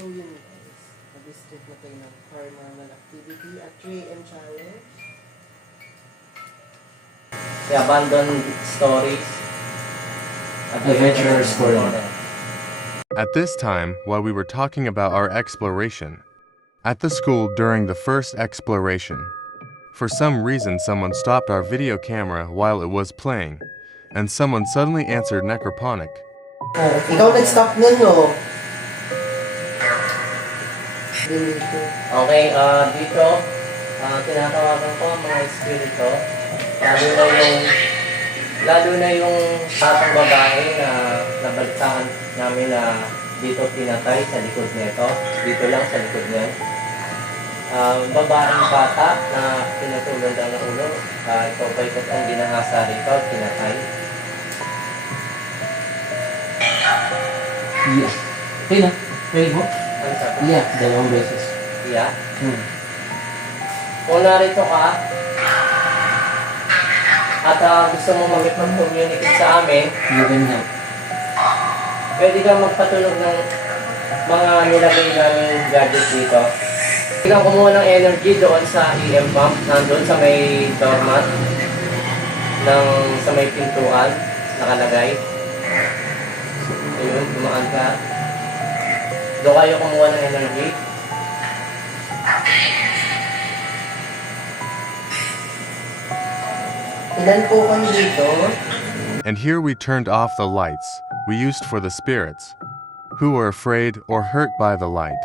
So yun guys, nag-strip na tayo ng paranormal activity at 3 AM challenge. The abandoned stories. Adventurer story. At this time, while we were talking about our exploration, at the school during the first exploration, for some reason someone stopped our video camera while it was playing, and someone suddenly answered necroponic. Oh, ikaw nag-stop nun, no? Dito. Okay, dito, tinatawagan ko ang mga espiritu, lalo na yung batang babae na nabalitaan namin na dito pinatay sa likod nito, dito lang sa likod niya. Babaeng bata na pinatulog daw ng ulo, ito pa ito ang ginahasa rito, pinatay. Yeah. Okay na. Ready mo? Ano sabi? Yeah, dalawang beses. Yeah. Kung narito ka, at gusto mo mag-communicate sa amin, You can help. pwede kang magpatunog ng mga nilagay namin gadget dito. Pwede kang kumuha ng energy doon sa EM pump, nandun sa may doormat, sa may pintuan, nakalagay. Ayun, dumaan ka. Doon kayo kumuha ng energy. Ilan po kayo dito? And here we turned off the lights we used for the spirits, who were afraid or hurt by the light.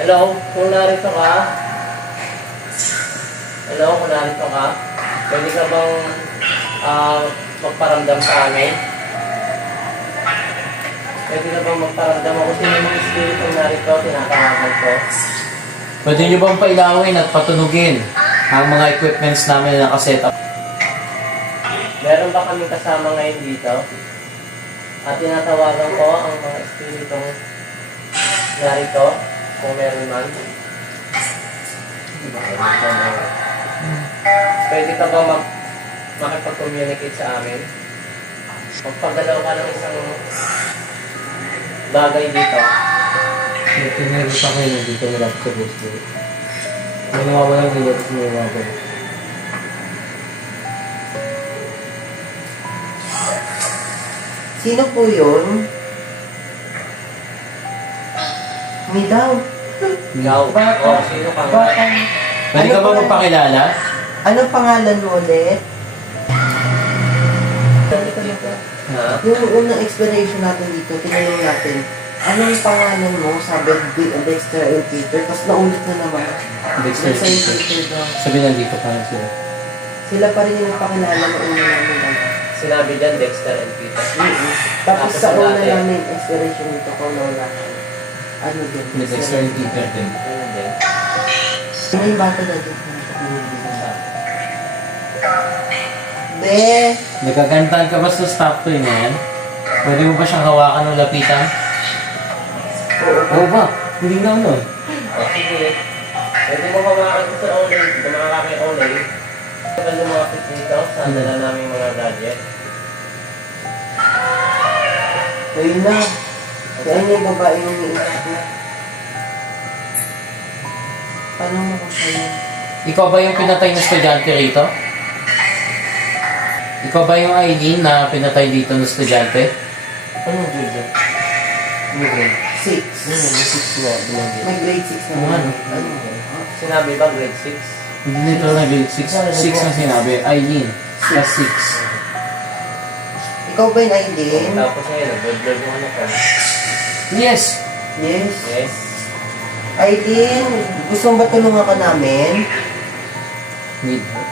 Hello, kung narito ka, pwede ka bang magparamdam sa amin? Pwede ka bang magparamdam ako? Sino yung espiritu narito, tinatawagan ko? Pwede nyo bang pailawin at patunugin ang mga equipments namin na nakaset up? Meron ba kaming kasama ngayon dito? At tinatawagan ko ang mga espiritong narito, kung meron man. Pwede ka ba makipag-communicate sa amin? Magpagalaw ka ng isang bagay dito. Tinagin pa kayo na dito nila sa gusto. May nawawalang nila sa nawawalan. Sino po yun? Me daw. Ikaw? Bata. O, sino ka nga? Bata. Pwede ka ba Ano magpakilala? Anong pangalan mo ulit? Ha? Yung unang explanation natin dito, tinanong natin, anong pangalan mo? Sabi, Dexter and Peter. Tapos naulit na naman. Dexter and Peter. Peter daw. Sabi nandito pa lang sila. Sila pa rin yung nagpakilala na una namin daw. Sinabi dyan, Dexter and Peter. Tapos sa ang una dati. namin explanation dito ko wala. Ano din? May Dexter and Peter din. Ayun din. Sino yung bata na dito? Be! Nagagantahan ka ba sa stop toy na yan? Pwede mo ba siyang hawakan o lapitan? Oo ba? Hindi na nun. O, sige. Pwede mo hawakan ko sa Olay. Dumaka kay Olay. Pwede mo lumapit dito sa dala namin mga gadget. Ayun na. Yan yung babae yung umiiyak na. Paano mo ko sa'yo? Ikaw ba yung pinatay na estudyante rito? Ikaw ba yung Eileen na pinatay dito na estudyante? Anong grade yan? Ano ba? 6. May 6 na binanggit. May grade 6 na. Ano? Ano? Sinabi ba grade 6? Hindi nito na grade 6. 6 ang sinabi. Eileen. Plus 6. Ikaw ba yung Aileen? Tapos ngayon, nag-vlog yung ano ko. Yes! Yes. Yes. Aileen, gusto mo ba tulungan ka namin? Need help.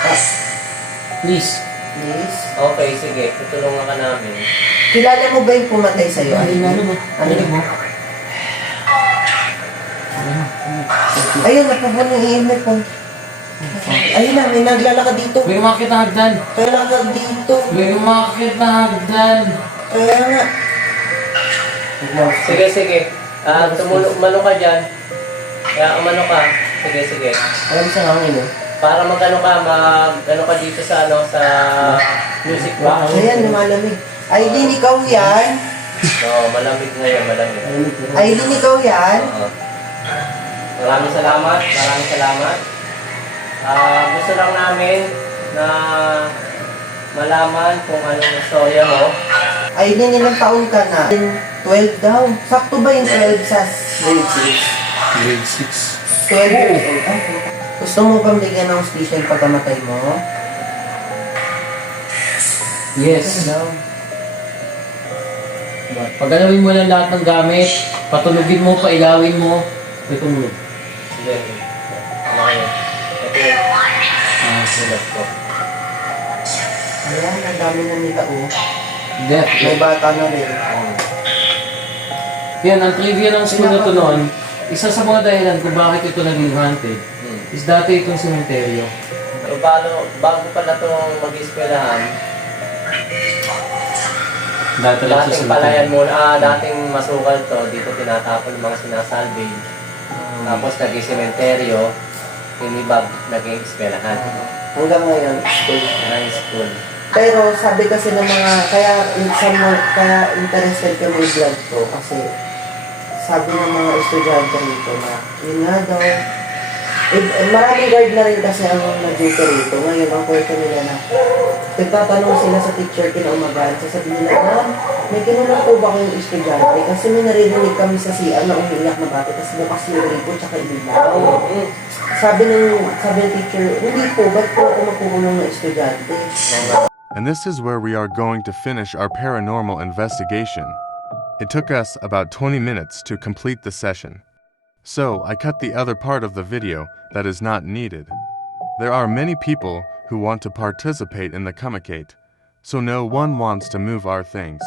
Ah, Please. please. Okay, sige. Tutulungan ka namin. Kilala mo ba yung pumatay sa'yo? Ano mo? Ano mo? Ayun, napubuan yung helmet ko. Ayun na, may naglalakad dito. May umakit na hagdan. Kaya lakad dito. May umakit na hagdan. Kaya nga. Sige, sige. Umano ka dyan. Kaya umano ka. Sige, sige. Alam sa hangin, no? para mag-ano ka dito sa music box. Ayan, lumalamig. Aileen, ikaw yan. Oo, malamig ngayon, malamig. Aileen, ikaw yan. Oo. Maraming salamat. Gusto lang namin na malaman kung anong istorya mo. Aileen, ilang taon ka na? 12 daw. Sakto ba yung 12 sa grade 6? Grade 6. 12 years old. Ay, gusto mo bang bigyan ng hostisya yung pagkamatay mo? Yes. Daw. Pagalawin mo lang lahat ng gamit, patulugin mo, pailawin mo, may tumulog. Sige. Ano kayo? Ito sulat ko. Ayan, ang dami na nila oh. Hindi. May bata na rin. Yan, ang trivia ng school na to noon, isa sa mga dahilan kung bakit ito naging haunted, is dati itong sementeryo. So, bago pala itong mag-eskwelahan, Dati lang sa dating sementeryo. palayan muna, dating masukal to, dito tinatapon yung mga sinasalvage. Tapos naging sementeryo, inibag, naging eskwelahan. Hanggang ngayon, school. High school. Pero sabi kasi ng mga, kaya interested kami i-vlog to kasi sabi ng mga estudyante rito na yun nga daw, maraming guard na rin kasi ang nag-duty rito. Ngayon, ang kwento nila na nagtatanong sila sa teacher kinaumagaan, sasabihin nila, ma'am, may kinulong po ba kayong estudyante? Kasi may naririnig kami sa CR na umiiyak na bata kasi bukas yung rito tsaka ibilaw. Sabi ng teacher, hindi po, ba't po ako magkukulong ng estudyante? And this is where we are going to finish our paranormal investigation. It took us about 20 minutes to complete the session. So, I cut the other part of the video that is not needed. There are many people who want to participate in the Kamikate, so no one wants to move our things.